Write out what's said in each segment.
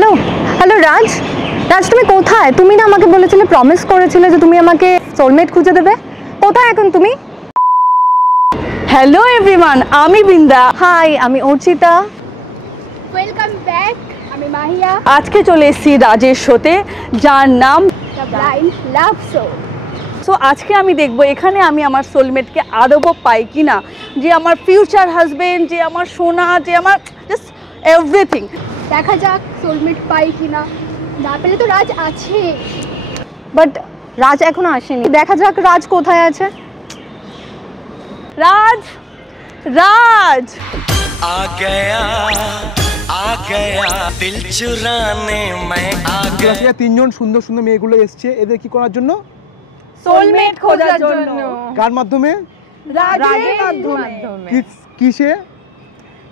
Hello hello রাজ, রাজ তুমি কোথায়? তুমি না আমাকে বলেছিলে, প্রমিস করেছিলে যে তুমি আমাকে সোলমেট খুঁজে দেবে। কোথায় এখন তুমি? হ্যালো এভরিওয়ান, আমি বৃন্দা। হাই, আমি অর্চিতা। ওয়েলকাম ব্যাক, আমি মাহিয়া। আজকে চলে এসেছি রাজের শোতে, যার নাম the blind love show. So আজকে আমি দেখবো এখানে আমি আমার সোলমেটকে আদবও পাই কিনা, যে আমার ফিউচার হাজবেন্ড, যে আমার সোনা, যে আমার জাস্ট এভরিথিং। দেখা যাক সোলমেট পাই কিনা। না পেলে তো রাজ আছে। বাট রাজ এখনো আসেনি, দেখা যাক রাজ কোথায় আছে। রাজ, রাজ आ गया दिल चुराने मैं आ गया। তিনজন সুন্দর সুন্দর মেয়েগুলো এসছে, এদের কি করার জন্য? সোলমেট খোঁজার জন্য। কার মাধ্যমে? রাজের মাধ্যমে। কিসে?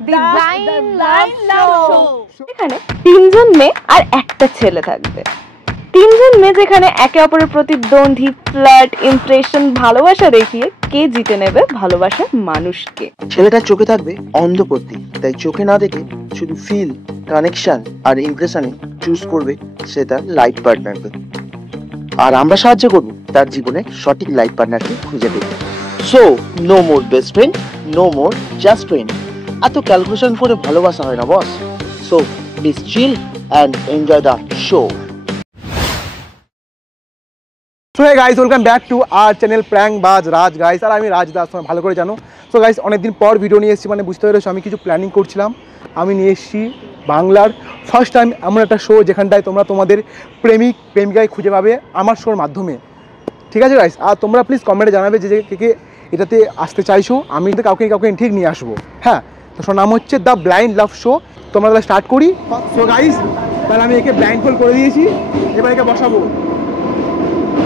The blind love show. এখানে তিনজন মেয়ে আর একটা ছেলে থাকবে। তিনজন মেয়ে যেখানে একে অপরের প্রতিদ্বন্দ্বী, ফ্লার্ট, ইমপ্রেশন, ভালোবাসা দেখিয়ে কে জিতে নেবে ভালোবাসার মানুষকে। ছেলেটার চোখে থাকবে অন্ধ প্রতীক, তাই চোখে না দেখে শুধু ফিল, কানেকশন আর ইমপ্রেশনে চুজ করবে সে তার লাইফ পার্টনারকে। আর আমরা সাহায্য করব তার জীবনে সঠিক লাইফ পার্টনারকে খুঁজে পেতে। So no more best friend, no more just friend. এত ক্যালকুলেশন করে ভালোবাসা হয় না boss. So please chill and enjoy the show. So hey guys, welcome back to our channel prank বাজ রাজ গাইস। আর আমি রাজ দাস, তোমরা ভালো করে জানো। সো গাইস, অনেকদিন পর ভিডিও নিয়ে এসেছি, মানে বুঝতে পেরেছো আমি কিছু প্ল্যানিং করছিলাম। আমি নিয়ে এসেছি বাংলার ফার্স্ট টাইম এমন একটা শো যেখানটায় তোমরা তোমাদের প্রেমিক প্রেমিকায় খুঁজে পাবে আমার শোর মাধ্যমে। ঠিক আছে গাইস, আর তোমরা প্লিজ কমেন্টে জানাবে যে কে কে এটাতে আসতে চাইছো। আমি কিন্তু কাউকে ঠিক নিয়ে আসবো। হ্যাঁ, তো শোর নাম হচ্ছে দ্য ব্লাইন্ড লাভ শো। তোমরা তাহলে স্টার্ট করি। সো গাইস, তাহলে আমি একে ব্লাইন্ড ফোল্ড করে দিয়েছি, এবার একে বসাবো।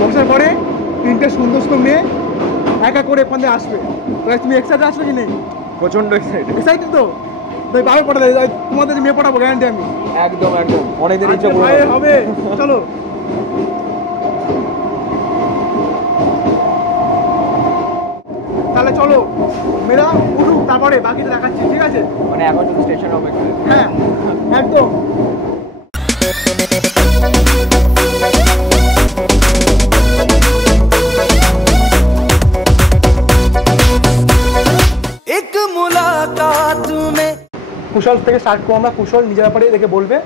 বসার পরে তিনটে সুন্দর সুন্দর মেয়ে একা করে এখানে আসবে। তুমি এক্সাইটেড আসবে কি নেই? প্রচন্ড এক্সাইটেড তো? তাই পাবে পড়া দেয়, তোমাদের মেয়ে পড়াবো, গ্যারান্টি আমি। একদম অনেকদিন ইচ্ছে হবে। চলো তাহলে, চলো মেয়েরা উঠুক, তারপরে বাকিটা দেখাচ্ছি। ঠিক আছে? মানে এখন শুধু স্টেশন হবে। হ্যাঁ একদম। एक मुलाकात में কুশল থেকে স্টার্ট করবো আমরা। কুশল নিজের ব্যাপারে এদেরকে বলবে,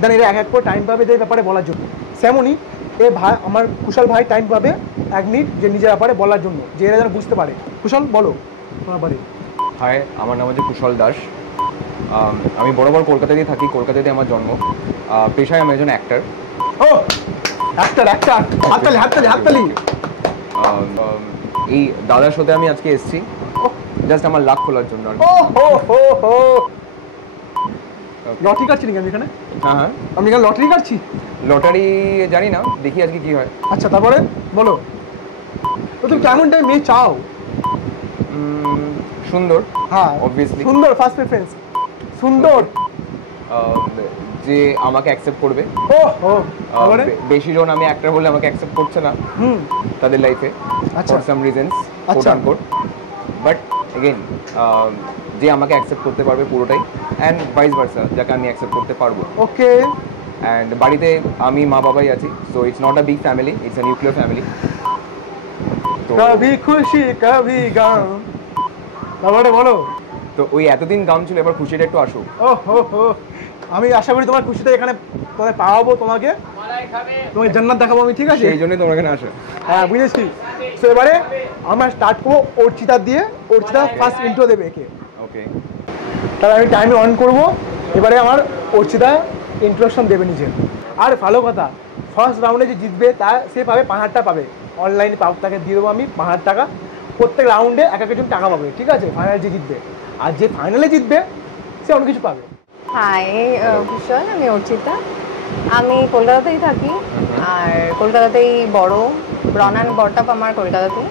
দেন এরা এক এক করে টাইম পাবে এদের ব্যাপারে বলার জন্য। সেমনই এ ভাই, আমার কুশল ভাই টাইম পাবে 1 মিনিট যে নিজের ব্যাপারে বলার জন্য, যে এরা যেন বুঝতে পারে। কুশল বলো তোমার বাড়ি। হাই, আমার নাম হচ্ছে কুশল দাস। আমি বরাবর কলকাতাতেই থাকি, কলকাতাতে আমার জন্ম। পেশায় আমি একজন অ্যাক্টর। ও অ্যাক্টর, হাততালি হাততালি হাততালি। এই দাদার সাথে আমি আজকে এসেছি জাস্ট আমার লাক খোলার জন্য। লটারি কাটছি নাকি আমি এখানে? হ্যাঁ হ্যাঁ, আমি এখানে লটারি কাটছি। লটারি জানি না, দেখি আজকে কি হয়। আচ্ছা, তারপরে বলো তো তুমি কেমন টাইম মেয়ে চাও? সুন্দর। হ্যাঁ অবভিয়াসলি সুন্দর, ফার্স্ট প্রেফারেন্স সুন্দর। যে আমাকে অ্যাকসেপ্ট করবে। তারপরে বেশি জন আমি অ্যাক্টর বলে আমাকে অ্যাকসেপ্ট করছে না তাদের লাইফে, আচ্ছা for some reasons, coat unquote. But again যে আমাকে অ্যাকসেপ্ট করতে পারবে পুরোটাই, অ্যান্ড ভাইস ভার্সা, যাকে আমি অ্যাকসেপ্ট করতে পারবো। ওকে। অ্যান্ড বাড়িতে আমি মা বাবাই আছি, so it's not a big family, it's a nuclear family. তো কবি খুশি কবি গাম। তারপরে বলো। তো ওই এতদিন গাম ছিল, এবার খুশিটা একটু আসুক। ও আমি আশা করি তোমার খুশিতে এখানে তোমায় পাওয়াবো, তোমাকে জান্নাত দেখাবো আমি। ঠিক আছে, সেই জন্যই তোমার এখানে আসে। হ্যাঁ বুঝেছি। তো এবারে আমরা স্টার্ট করবো অর্চিতা দিয়ে। অর্চিতা ফার্স্ট ইন্ট্রো দেবে একে। ওকে, তাহলে আমি টাইমে অন করবো। এবারে আমার অর্চিতা ইন্ট্রোডাকশন দেবে নিজে। আর ভালো কথা, ফার্স্ট রাউন্ডে যে জিতবে সে পাবে 5,000 টাকা পাবে। অনলাইনে তাকে দিয়ে দেবো আমি 5,000 টাকা। প্রত্যেক রাউন্ডে এক একজন টাকা পাবে। ঠিক আছে, ফাইনালে যে জিতবে। আর যে ফাইনালে জিতবে সে অনেক কিছু পাবে। হাই কুশল, আমি অর্চিতা। আমি কলকাতাতেই থাকি, আর কলকাতাতেই বড়। ব্রনান বটআপ আমার কলকাতাতেই।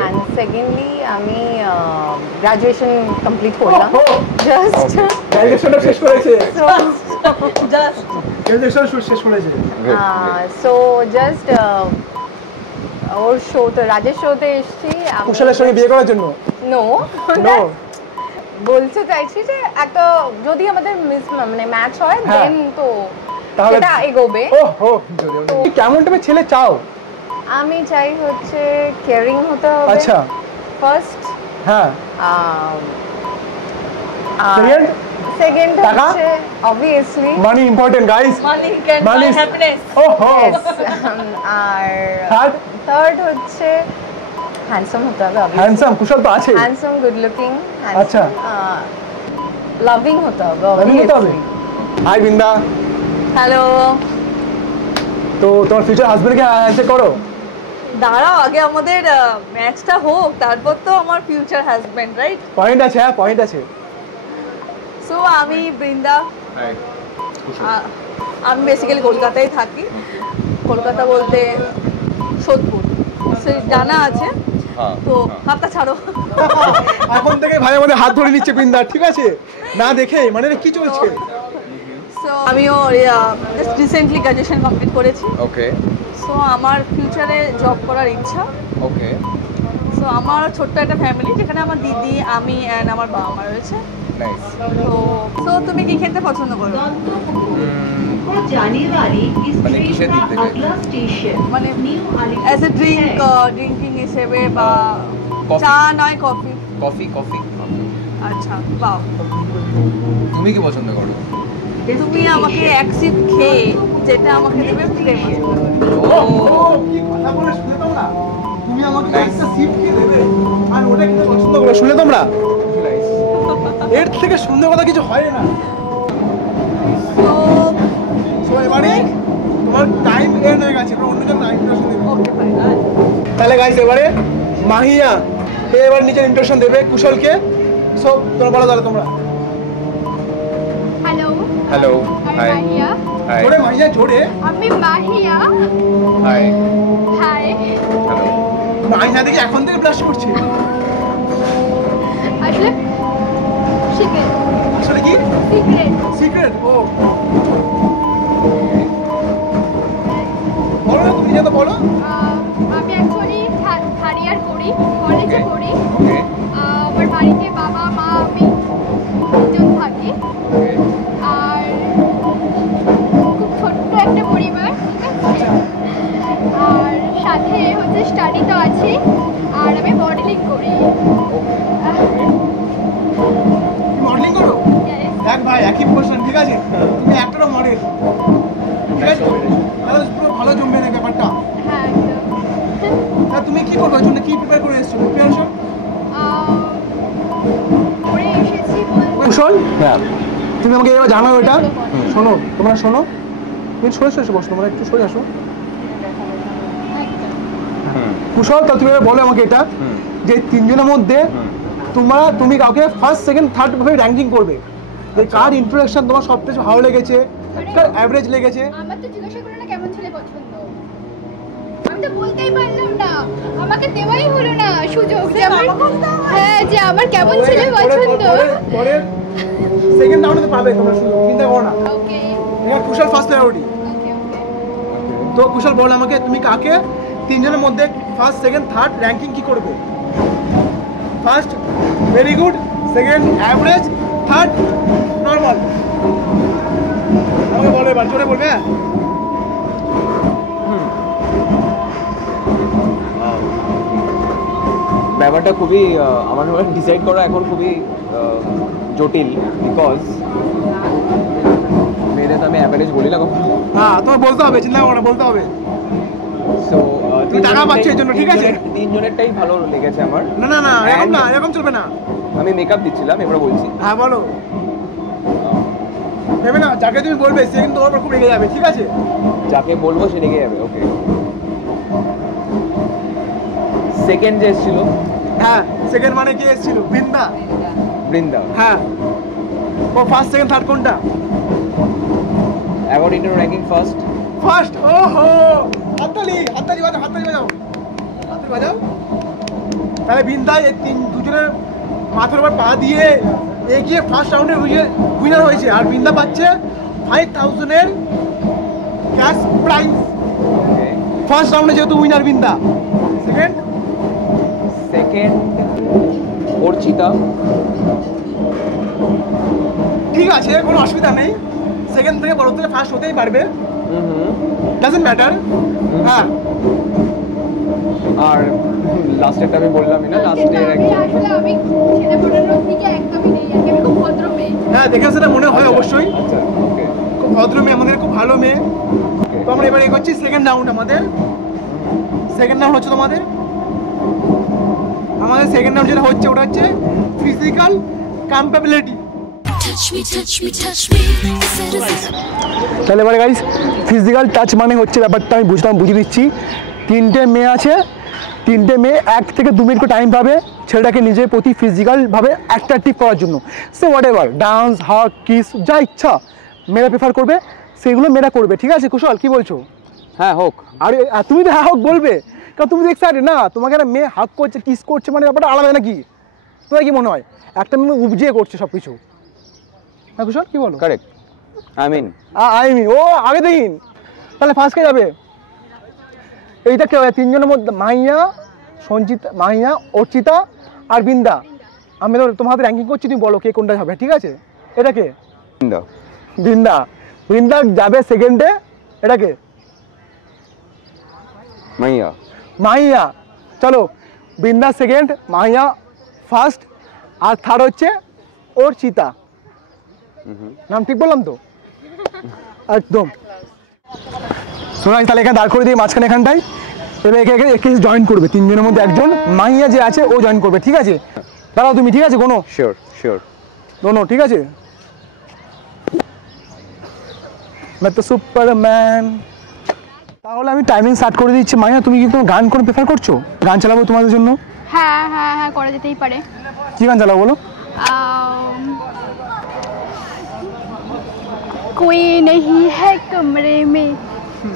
অ্যান্ড সেকেন্ডলি আমি গ্রাজুয়েশন কমপ্লিট করলাম জাস্ট। গ্রাজুয়েশনটা শেষ করেছে। জাস্ট গ্রাজুয়েশন শেষ করেছে। সো জাস্ট ওর শোতে, রাজের শোতে এসেছি। কুশলের সঙ্গে বিয়ে করার জন্য? নো নো, বলতে চাইছি যে একটা যদি আমাদের মানে ম্যাচ হয় দেন তো তাহলে সেটা এগোবে। ওহো কেমন টাইপের ছেলে চাও? আমি চাই হচ্ছে কেয়ারিং হতে হবে আচ্ছা ফার্স্ট, হ্যাঁ Second? সেকেন্ড টাকা? হচ্ছে obviously money important guys, money can buy Money is- happiness. ওহো আর থার্ড থার্ড হচ্ছে হ্যান্ডসাম হতে হবে হ্যান্ডসাম, কুশল তো আছে। হ্যান্ডসাম, গুড লুকিং, আচ্ছা। লাভিং হতে হবে Loving হতে হবে। হাই বৃন্দা, হ্যালো, তো তোমার ফিউচার হাজবেন্ডকে হ্যান্ডশেক করো। দাঁড়াও আগে আমাদের ম্যাচটা হোক, তারপর তো আমার ফিউচার হাজবেন্ড, রাইট? পয়েন্ট আছে, হ্যাঁ পয়েন্ট আছে। সো আমি বৃন্দা, আমি বেসিক্যালি কলকাতায় থাকি। কলকাতা বলতে সোদপুর, সে জানা আছে। তো হাতটা ছাড়ো। এখন থেকে ভাই আমাদের হাত ধরে নিচ্ছে বৃন্দা, ঠিক আছে? না দেখে মানে কি চলছে? সো আমিও জাস্ট রিসেন্টলি গ্র্যাজুয়েশন কমপ্লিট করেছি। ওকে সো আমার ফিউচারে জব করার ইচ্ছা। ওকে সো আমার ছোট্ট একটা ফ্যামিলি, যেখানে আমার দিদি, আমি অ্যান্ড আমার বাবা মা রয়েছে। নাইস। তো তুমি কি খেতে পছন্দ করো? মানে কিসের দিক থেকে? মানে অ্যাজ এ ড্রিঙ্কিং হিসেবে বা Coffee. চা নয় কফি? Coffee coffee. আচ্ছা, বাহ। তুমি কি পছন্দ করো? তুমি আমাকে এক সিপ খেয়ে যেটা আমাকে দেবে ফ্লেভার। কি কথা বলে শুনে তোমরা? তুমি আমাকে একটা সিপ কি দেবে আর ওটা খেতে পছন্দ করো, শুনে তোমরা? নাইস। এর থেকে সুন্দর কথা কিছু হয় না। তো সো এবারে তোমার টাইম এন্ড হয়ে গেছে, এবার অন্যজন ইন্ট্রোডাকশন দেবে। Okay fine. তাহলে গাইস এবারে মাহিয়া এবার নিজের ইন্ট্রোডাকশন দেবে কুশলকে। সো তোমরা বলো তাহলে তোমরা। হ্যালো, হ্যালো, আমি হাই মাহিয়া। হাই জোরে মাহিয়া, জোরে। আমি Mahiya. High high. Hello. Mahiya দেখি এখন থেকে ব্লাশ করছে। আসলে সিক্রেট, আসলে কি সিক্রেট। সিক্রেট? ও বলো না, তুমি নিজে তো বলো। আমি অ্যাকচুয়ালি থার্ড ইয়ার করি, কলেজে পড়ি। ওকে আমার বাড়িতে বাবা মা আমি তিনজন থাকি। ওকে আর খুব ছোট্ট একটা পরিবার, ঠিক আছে? আর সাথে হচ্ছে স্টাডি তো আছে, আর আমি মডেলিং করি। মডেলিং করো? Yes. এক ভাই একই প্রশ্ন, ঠিক আছে? তুমি একটারও মডেল, ঠিক আছে? তাহলে পুরো ভালো জমবে না ব্যাপারটা। হ্যাঁ, একদম। তা তুমি কি করবে, ওর জন্য কি প্রিপেয়ার করে এসেছো? প্রিপারেশন পড়ে এসেছি বলবো। কুশল, হ্যাঁ তুমি আমাকে এবার জানাও এটা। শোনো, তোমরা শোনো, তুমি সরে সরে বসো, তোমরা একটু সরে আসো। কুশল, তা তুমি এবার বলো আমাকে এটা, যে তিনজনের মধ্যে তুমি কাউকে ফার্স্ট সেকেন্ড থার্ড ভাবে র্যাঙ্কিং করবে, যে কার ইন্ট্রোডাকশন তোমার সবথেকে ভালো লেগেছে, কার অ্যাভারেজ লেগেছে। আমার তো জিজ্ঞাসা করলো না কেমন ছেলে পছন্দ, আমি তো বলতেই পারলাম না, আমাকে দেওয়াই হলো না সুযোগ যে আমার, হ্যাঁ, যে আমার কেমন ছেলে পছন্দ। পরের সেকেন্ড রাউন্ডে পাবে তোমরা, সুযোগ চিন্তা করো না। ওকে এটা কুশল ফার্স্ট প্রায়োরিটি। ওকে ওকে। তো কুশল বল আমাকে, তুমি কাকে তিনজনের মধ্যে ফার্স্ট সেকেন্ড থার্ড র্যাঙ্কিং কি করবে? First very good, second average, third normal. আমাকে বলো এবার, জোরে বলবে। ব্যাপারটা খুবই আমার মনে ডিসাইড করা এখন খুবই জটিল, বিকজ মেয়েদের তো আমি অ্যাভারেজ বলি না কখনো। হ্যাঁ, তোমার বলতে হবে, চিন্তা করো না, বলতে হবে। সো তুমি টাকা পাচ্ছ এই জন্য, ঠিক আছে? তিনজনেরটাই ভালো লেগেছে আমার। না না না, এরকম না, এরকম চলবে না। আমি মেকআপ দিচ্ছিলাম, এবার বলছি। হ্যাঁ বলো, ভেবে না, যাকে তুমি বলবে সে কিন্তু তোমার উপর খুব রেগে যাবে, ঠিক আছে? যাকে বলবো সে লেগে যাবে। ওকে, সেকেন্ড যে এসেছিল, হ্যাঁ সেকেন্ড মানে কি এসেছিল? বৃন্দা। বৃন্দা। হ্যাঁ, ও ফার্স্ট সেকেন্ড থার্ড কোনটা? Award inter ranking first. First, ওহো, হাততালি হাততালি বাজাও, হাততালি বাজাও, হাততালি বাজাও। তাহলে বৃন্দা এই দুজনের মাথার উপর পা দিয়ে এগিয়ে ফার্স্ট রাউন্ডে উইনার হয়েছে, আর বৃন্দা পাচ্ছে 5000-এর ক্যাশ প্রাইজ। ওকে, ফার্স্ট রাউন্ডে যেহেতু উইনার বৃন্দা। সেকেন্ড অর্চিতা। ঠিক আছে, কোনো অসুবিধা নেই। সেকেন্ড থেকে বড় থেকে ফার্স্ট হতেই পারবে, ডাজন্ট ম্যাটার। হ্যাঁ, আর লাস্টেরটা আমি বললামই না, লাস্টে আসলে আমি ছেলে পড়ানোর দিকে একদমই নেই, আমি খুব ভদ্র মেয়ে। হ্যাঁ দেখে সেটা মনে হয় অবশ্যই, আচ্ছা ওকে খুব ভদ্র মেয়ে, আমাদের খুব ভালো মেয়ে। তো আমরা এবার এগোচ্ছি সেকেন্ড রাউন্ড। আমাদের সেকেন্ড রাউন্ড হচ্ছে আমাদের সেকেন্ড রাউন্ড যেটা হচ্ছে ওটা হচ্ছে ফিজিক্যাল ক্যাপাবিলিটি। তাহলে এবারে গাইস ফিজিক্যাল টাচ মানে হচ্ছে ব্যাপারটা আমি বুঝিয়ে দিচ্ছি। তিনটে মেয়ে আছে, তিনটে মেয়ে 1 থেকে 2 মিনিট করে টাইম পাবে ছেলেটাকে নিজের প্রতি ফিজিক্যালভাবে অ্যাট্রাকটিভ করার জন্য। সে whatever, dance, hug, kiss, যা ইচ্ছা মেয়েরা প্রেফার করবে সেগুলো মেয়েরা করবে। ঠিক আছে কুশল, কি বলছো? হ্যাঁ হোক। আরে তুমি তো হ্যাঁ হোক বলবে, কারণ তুমি তো এক্সাইটেড না, তোমাকে একটা মেয়ে হাগ করছে, কিস করছে, মানে ব্যাপারটা আলাদা নাকি? তোমার কি মনে হয় একটা মেয়ে উপজিয়ে করছে সব কিছু? হ্যাঁ কুশল, কি বলো? কারেক্ট, আই মিন ও আগে দেখিন। তাহলে ফার্স্ট কে যাবে? এইটা কে? তিনজনের মধ্যে মাহিয়া, সঞ্চিতা, মাহিয়া, অর্চিতা আর বৃন্দা। আমি তো তোমার হাতে র্যাঙ্কিং করছি, তুমি বলো কে কোনটা যাবে। ঠিক আছে, এটা কে? বৃন্দা। বৃন্দা যাবে সেকেন্ডে। এটা কে? মাইয়া। মাহিয়া। চলো, বৃন্দা সেকেন্ড, মাহিয়া ফার্স্ট, আর থার্ড হচ্ছে অর্চিতা। নাম ঠিক বললাম তো? একদম। শোনা, তাহলে এখানে দাঁড় করে দিয়ে মাঝখানে এখানটায় এবার একে জয়েন করবে। তিনজনের মধ্যে একজন মাহিয়া যে আছে ও জয়েন করবে। ঠিক আছে, দাঁড়াও তুমি। ঠিক আছে কোনো? শিওর শিওর দোনো। ঠিক আছে, मैं तो সুপারম্যান। তাহলে আমি টাইমিং স্টার্ট করে দিচ্ছি। মাহিয়া, তুমি কি কোনো গান করে প্রেফার করছো? গান চালাবো তোমাদের জন্য। হ্যাঁ হ্যাঁ হ্যাঁ, করা যেতেই পারে। কি গান চালাবো বলো? कोई नहीं है कमरे में,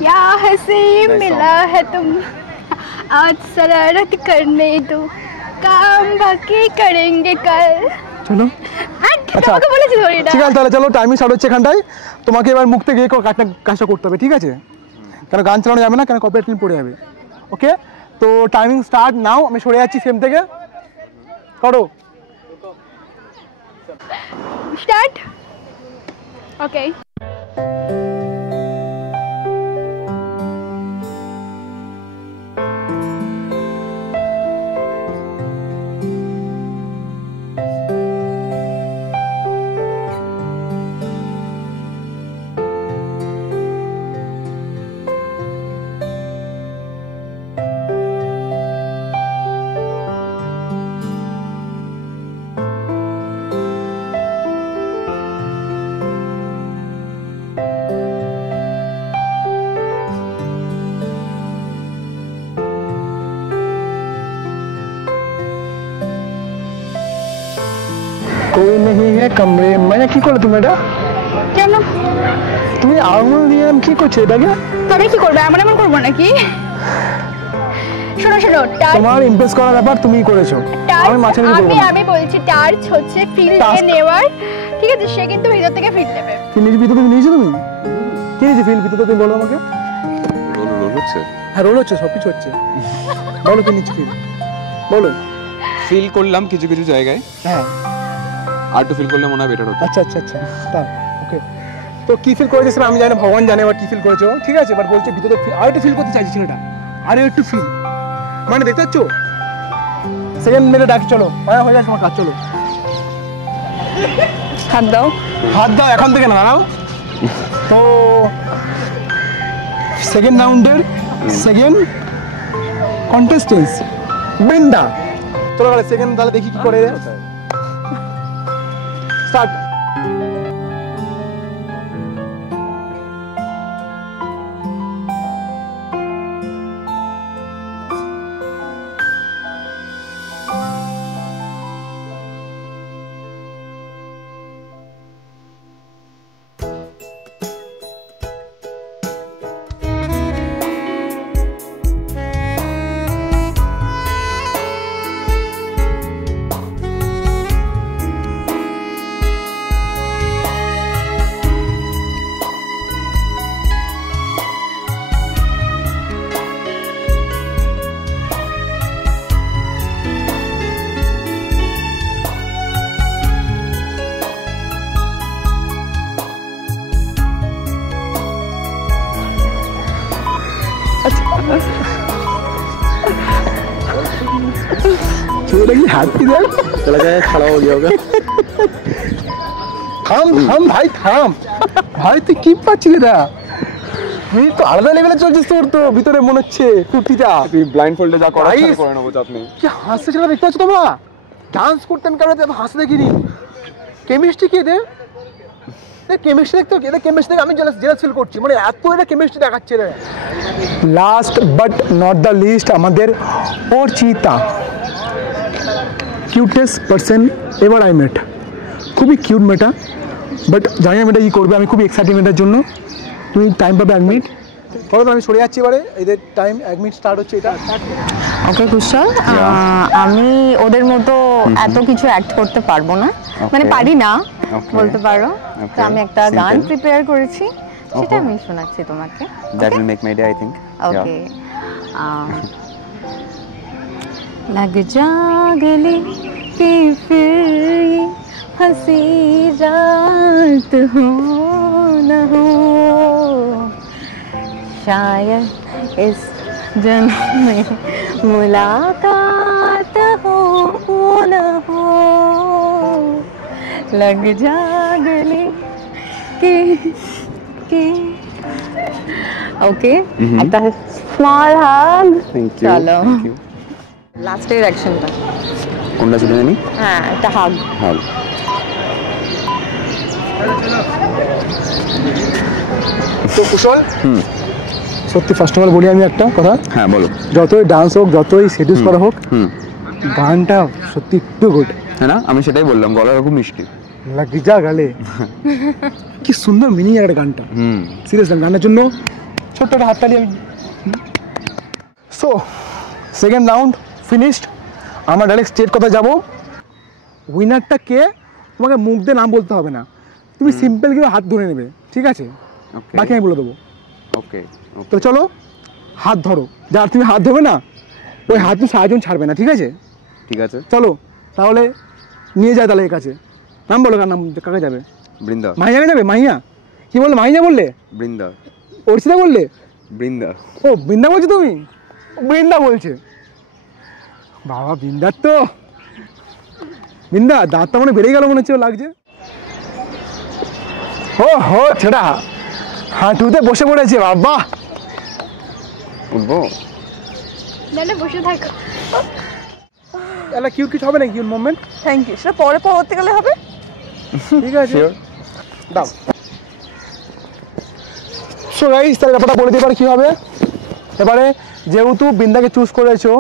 क्या हंसी मिला है तुम, आज शरारत करने दो, काम बाकी करेंगे कल। চলো, আচ্ছা তোমাকে বলেছি ধরি না। ঠিক আছে, তাহলে চলো টাইমিং স্টার্ট হচ্ছে এখানটায়। তোমাকে এবার মুখ থেকে কাজটা করতে হবে। ঠিক আছে, কেন গান চালানো যাবে না, কেন কপিরাইট ক্লেম পড়ে যাবে। ওকে, তো টাইমিং স্টার্ট নাও। আমি সরে যাচ্ছি ফ্রেম থেকে, করো স্টার্ট। ওকে, कोई नहीं है कमरे में। কি করলে তুমি এটা? কেন তুমি আঙুল দিয়ে কি করছো এটাকে? তবে কি করবে, এমন এমন করবো নাকি? শোনো শোনো, তোমার ইমপ্রেস করার ব্যাপার তুমি করেছো, আমি মাঝে নিয়ে করব না। আমি বলছি টাচ হচ্ছে ফিল এ নেওয়ার। ঠিক আছে, সে কিন্তু ভিতর থেকে ফিল নেবে। কি নিজে ভিতর থেকে নিয়েছো তুমি? কি নিয়েছো ফিল ভিতর থেকে? বলো আমাকে। রোল হচ্ছে? হ্যাঁ রোল হচ্ছে, সব কিছু হচ্ছে। বলো কি নিচ্ছি ফিল, বলো। ফিল করলাম কিছু কিছু জায়গায়, হ্যাঁ আর একটু ফিল করলে মনে হয় বেটার হতো। আচ্ছা আচ্ছা আচ্ছা, তা ওকে। তো কি ফিল করেছিস আমি জানি না, ভগবান জানে এবার কি ফিল করেছো। ঠিক আছে, এবার বলছে ভিতরে আর একটু ফিল করতে চাইছি ছেলেটা, আর একটু ফিল, মানে দেখতে পাচ্ছ? সেকেন্ড মেরে ডাক, চলো হয়ে যাচ্ছে আমার কাজ। চলো হাত দাও। হাত দাও এখন থেকে না, দাঁড়াও। তো সেকেন্ড রাউন্ডের সেকেন্ড কন্টেস্টেন্স বৃন্দা। চলো সেকেন্ড, তাহলে দেখি কি করে। স্টার্ট। चलो कि हाथ की दे चला जाए खड़ा हो गया होगा থাম ভাই থাম ভাই তুই কি পাচ্ছিস এটা তুই তো আলাদা লেভেলে চলছিস তোর তো ভিতরে মনে হচ্ছে কুর্তিটা তুই ব্লাইন্ড ফোল্ডে যা করার তাই করে নেবো চাপ নেই কি হাসছে সেটা দেখতে পাচ্ছ তোমরা ডান্স করতেন কারণ হাসতে দেখিনি কেমিস্ট্রি কি এদের কেমিস্ট্রি দেখতে এটা কেমিস্ট্রি আমি জেলাস ফিল করছি মানে এত এটা কেমিস্ট্রি দেখাচ্ছে রে last but not the least আমাদের Archita cutest person ever I met খুবই কিউট মেয়েটা বাট জানি না মেয়েটা কী করবে আমি খুবই এক্সাইটেড মেয়েটার জন্য তুমি টাইম পাবে 1 মিনিট তবে আমি সরে যাচ্ছি এবারে এদের টাইম 1 মিনিট স্টার্ট হচ্ছে এটা ওকে কুশল আমি ওদের মতো এত কিছু অ্যাক্ট করতে পারবো না মানে পারি না বলতে পারো তো আমি একটা গান প্রিপেয়ার করেছি সেটা আমি শোনাচ্ছি তোমাকে that will make my day I think okay लग जा गले कि फिर हंसी रात हो न हो शायद इस जन्म में मुलाकात हो न हो लग जा गले कि ओके একটা স্মল হাগ চলো লাস্টের অ্যাকশনটা কোনটা শুনে জানি হ্যাঁ একটা হাগ হাগ তো কুশল সত্যি ফার্স্ট অফ অল বলি আমি একটা কথা হ্যাঁ বলো যতই ডান্স হোক যতই সেডিউস করা হোক গানটা সত্যি একটু গুড হ্যাঁ না আমি সেটাই বললাম গলাটা খুব মিষ্টি লাগি যা গালে কি সুন্দর মিনিং একটা গানটা সিরিয়াস গানের জন্য ছোট্ট একটা হাততালি আমি সো সেকেন্ড রাউন্ড ফিনিশড আমরা ডাইরেক্ট স্টেট কথা যাব উইনারটা কে তোমাকে মুখ দিয়ে নাম বলতে হবে না তুমি সিম্পল করে হাত ধরে নেবে ঠিক আছে বাকি আমি বলে দেবো ওকে তো চলো হাত ধরো যার তুমি হাত ধরবে না ওই হাত তুমি সারাজন ছাড়বে না ঠিক আছে ঠিক আছে চলো তাহলে নিয়ে যায় তাহলে এর কাছে নাম বলো কার নাম কাকে যাবে বৃন্দা মাইয়াকে যাবে মাইয়া কি বললে মাইয়া বললে বৃন্দা অর্চিতা বললে বৃন্দা ও বৃন্দা বলছো তুমি বৃন্দা বলছে বাবা বৃন্দার তো বৃন্দা দাঁতটা মানে বেড়ে গেল মনে হচ্ছে লাগছে ও হো ছেড়া হাঁটুতে বসে পড়েছে বাবা উঠবো না বসে থাকো এটা কিউট কিছু হবে না কিউট মোমেন্ট থ্যাংক ইউ সেটা পরে পরবর্তী গেলে হবে ঠিক আছে দাও সো গাইস তাহলে ব্যাপারটা বলে দিই এবার কী হবে এবারে যেহেতু বৃন্দাকে চুজ করেছো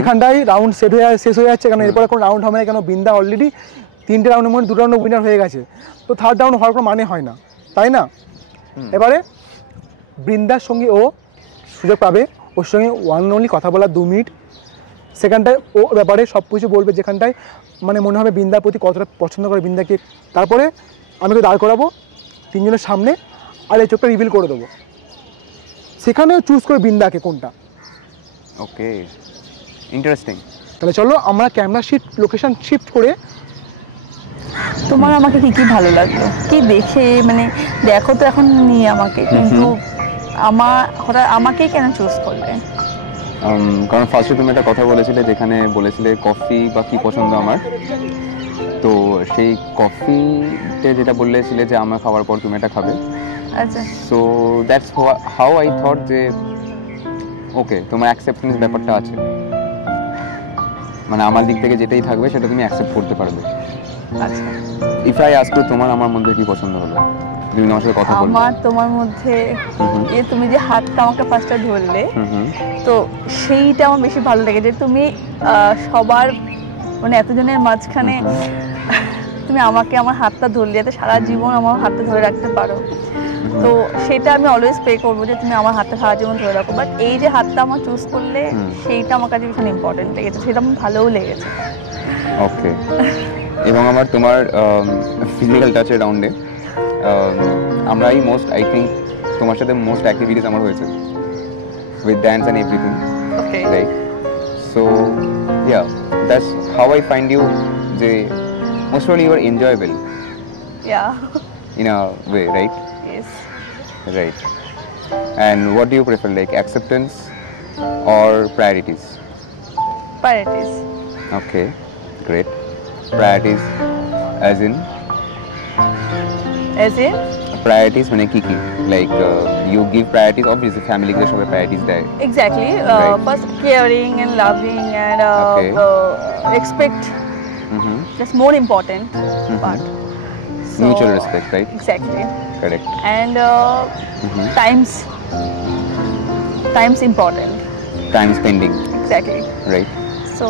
এখানটাই রাউন্ড সেট হয়ে শেষ হয়ে যাচ্ছে কারণ এরপরে কোনো রাউন্ড হবে না কেন বৃন্দা অলরেডি 3টে রাউন্ডের মধ্যে 2 রাউন্ড উইনার হয়ে গেছে তো থার্ড রাউন্ড হওয়ার কোনো মানে হয় না তাই না এবারে বৃন্দার সঙ্গে ও সুযোগ পাবে ওর সঙ্গে ওয়ান অনলি কথা বলার 2 মিনিট সেখানটায় ও ব্যাপারে সব কিছু বলবে যেখানটায় মানে মনে হবে বৃন্দার প্রতি কতটা পছন্দ করে বৃন্দাকে তারপরে আমি ওকে দাঁড় করাবো 3 জনের সামনে আর এই চোখটা রিভিল করে দেবো সেখানেও চুজ করে বৃন্দাকে কোনটা ওকে ইন্টারেস্টিং তাহলে চলো আমরা ক্যামেরা লোকেশন শিফট করে তোমার আমাকে কি কি ভালো লাগলো কি দেখে মানে দেখো তো এখন নিয়ে আমাকে কিন্তু আমাকেই কেন চুজ করলে কারণ ফার্স্টে তুমি একটা কথা বলেছিলে যেখানে বলেছিলে কফি বা কি পছন্দ আমার তো সেই কফিতে যেটা বলেছিলে যে আমার খাওয়ার পর তুমি এটা খাবে আচ্ছা so that's how I thought যে ওকে তোমার অ্যাকসেপ্টেন্স ব্যাপারটা আছে মানে আমার দিক থেকে যেটাই থাকবে সেটা তুমি অ্যাকসেপ্ট করতে পারবে আচ্ছা ইফ আই আস্ক তোমার আমার মধ্যে কি পছন্দ হলো তুমি আমার সাথে কথা বলবে আমার তোমার মধ্যে তুমি যে হাতটা আমাকে ফার্স্টে ধরলে তো সেইটা আমার বেশি ভালো লাগে যে তুমি সবার মানে এতজনের মাঝখানে তুমি আমাকে আমার হাতটা ধরলে যাতে সারা জীবন আমার হাতটা ধরে রাখতে পারো তো সেটা আমি অলওয়েজ প্রে করবো যে তুমি আমার হাতটা সারা জীবন ধরে রাখো বাট এই যে হাতটা আমার চুজ করলে সেইটা আমার কাছে ভীষণ ইম্পর্টেন্ট লেগেছে সেটা আমার ভালোও লেগেছে ওকে এবং আমার তোমার ফিজিক্যাল টাচের রাউন্ডে আমরাই মোস্ট আই থিঙ্ক তোমার সাথে মোস্ট অ্যাক্টিভিটিস আমার হয়েছে with dance and everything okay right so yeah that's how I find you যে most probably you are enjoyable yeah in a way right yes right and what do you prefer like acceptance or priorities? Priorities. Okay, great. Priorities as in? As in? Priorities মানে কি কি? Like you give priorities, obviously family কে সবাই priorities দেয়. Exactly. Right. First caring and loving and Okay. respect. That's more important part. So, Mutual respect, right? Exactly. Correct. And time's important. Time spending, Exactly. right? So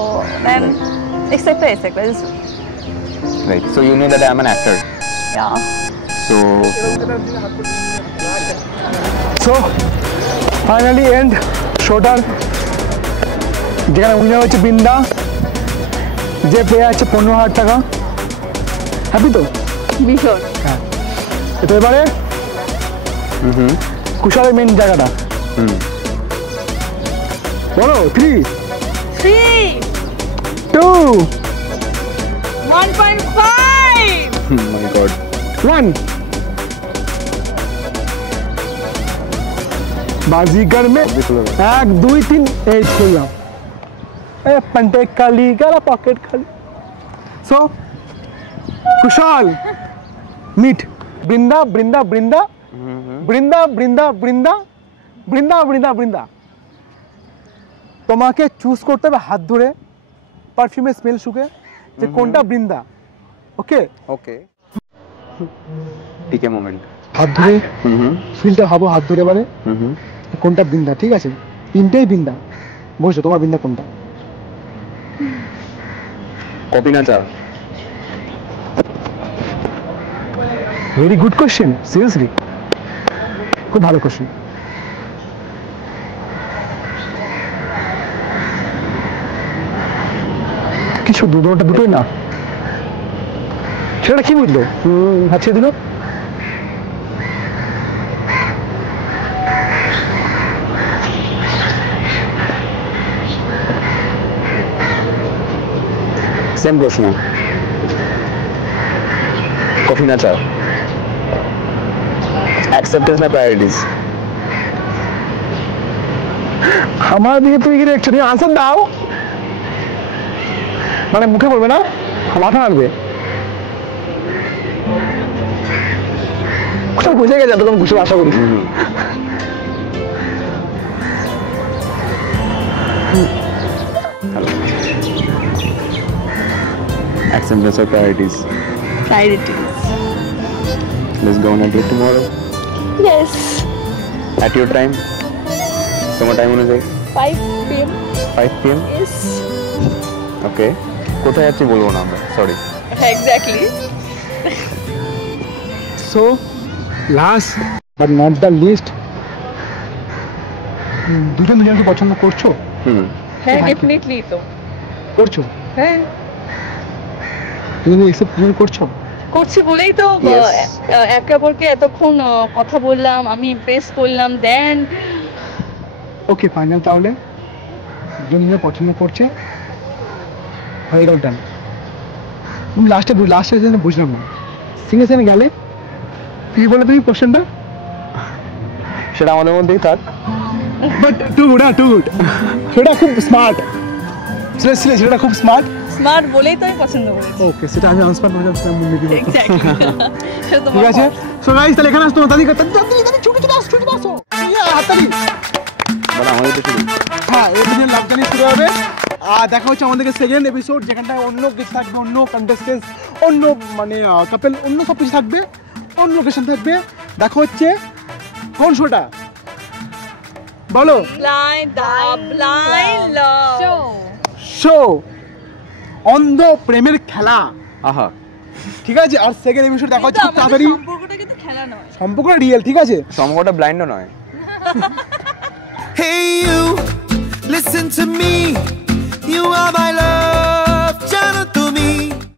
then, etc. Right. So you know that I am an actor. Yeah. So finally end শোটার, যেখানে winner হচ্ছে বৃন্দা, যে পেয়ে আছে 15,000 টাকা। Happy তো? ভীষণ। হ্যাঁ, তো এবারে কুশলের মেন জায়গাটা বলো। 3 2 1.5 My God. 1 बाजीगर में 1 2 3 8 खुललाम ए पंटे खाली गला पॉकेट खाली। सो कुशाल मीट বৃন্দা বৃন্দা বৃন্দা বৃন্দা বৃন্দা বৃন্দা বৃন্দা বৃন্দা বৃন্দা। তোমাকে চুজ করতে হবে হাত ধরে, পারফিউমের স্মেল শুকে, যে কোনটা বৃন্দা। ওকে Okay. ঠিক আছে মোমেন্ট। হাত ধরে ফিলটা হবো, হাত ধরে এবারে কোনটা বৃন্দা। ঠিক আছে, তিনটেই বৃন্দা। বলছো তোমার বৃন্দা কোনটা? কপি না চা? ভেরি গুড কোশ্চেন, সিরিয়াসলি খুব ভালো কোশ্চেন। কিছু দুটোই না, সেটা কি বুঝলো? হাঁচিয়ে দিল। সেম প্রশ্ন, কফি না চা? অ্যাকসেপ্টেন্স না প্রায়োরিটিস? আমার দিকে তুমি কি দেখছো? তুমি আনসার দাও, মানে মুখে বলবে না, মাথা রাখবে। কোথাও বুঝে গেছে, তখন বুঝে আশা করি। Acceptance or priorities? Priorities. Let's go on a date tomorrow. Yes. At your time? তোমার টাইম অনুযায়ী? 5 p.m. 5 p.m. Yes. Okay. কোথায় যাচ্ছি বলবো না আমরা, sorry. Exactly. So last but not the least, দুজন দুজনকে পছন্দ করছো? হ্যাঁ, ডেফিনেটলি তো করছো। হ্যাঁ, তুমি একসেপ্ট করছো? করছি বলেই তো একে অপরকে এতক্ষণ কথা বললাম, আমি ইমপ্রেস করলাম। দেন ওকে ফাইনাল, তাহলে দুজনে পছন্দ করছে, হয়ে গেল, ডান। তুমি লাস্টে বুঝলাম না, সিঙ্গে সিঙ্গে গেলে কি বলে তুমি কোশ্চেনটা? সেটা আমাদের মধ্যেই থাক। But too good, too good. সেটা খুব স্মার্ট, সেটা খুব স্মার্ট বলেই তো আমি পছন্দ করেছি। ওকে, সেটা আমি আনসার না জানছি, আমি মুন্ডি দিব। এক্স্যাক্টলি। ঠিক আছে। সো গাইস, তাহলে এখানে আসতো, তাড়াতাড়ি ছুটি আসো। হাততালি। মানে আমাদের তো শুরু। হ্যাঁ, এই দিনের লাভ জার্নি শুরু হবে। আর দেখা হচ্ছে আমাদেরকে সেকেন্ড এপিসোড, যেখানটায় অন্য কিছু থাকবে, অন্য কন্টেস্টেন্ট, অন্য মানে কাপল, অন্য সব কিছু থাকবে, অন্য লোকেশন থাকবে। দেখা হচ্ছে কোন শোটা বলো? Blind love শো, অন্ধ প্রেমের খেলা। আহা, ঠিক আছে। আর সেকেন্ড এপিসোড দেখা হচ্ছে খুব তাড়াতাড়ি। সম্পর্কটা কিন্তু খেলা নয়, সম্পর্ক রিয়েল। ঠিক আছে, সম্পর্কটা ব্লাইন্ডও নয়। Hey you, listen to me. You are my love.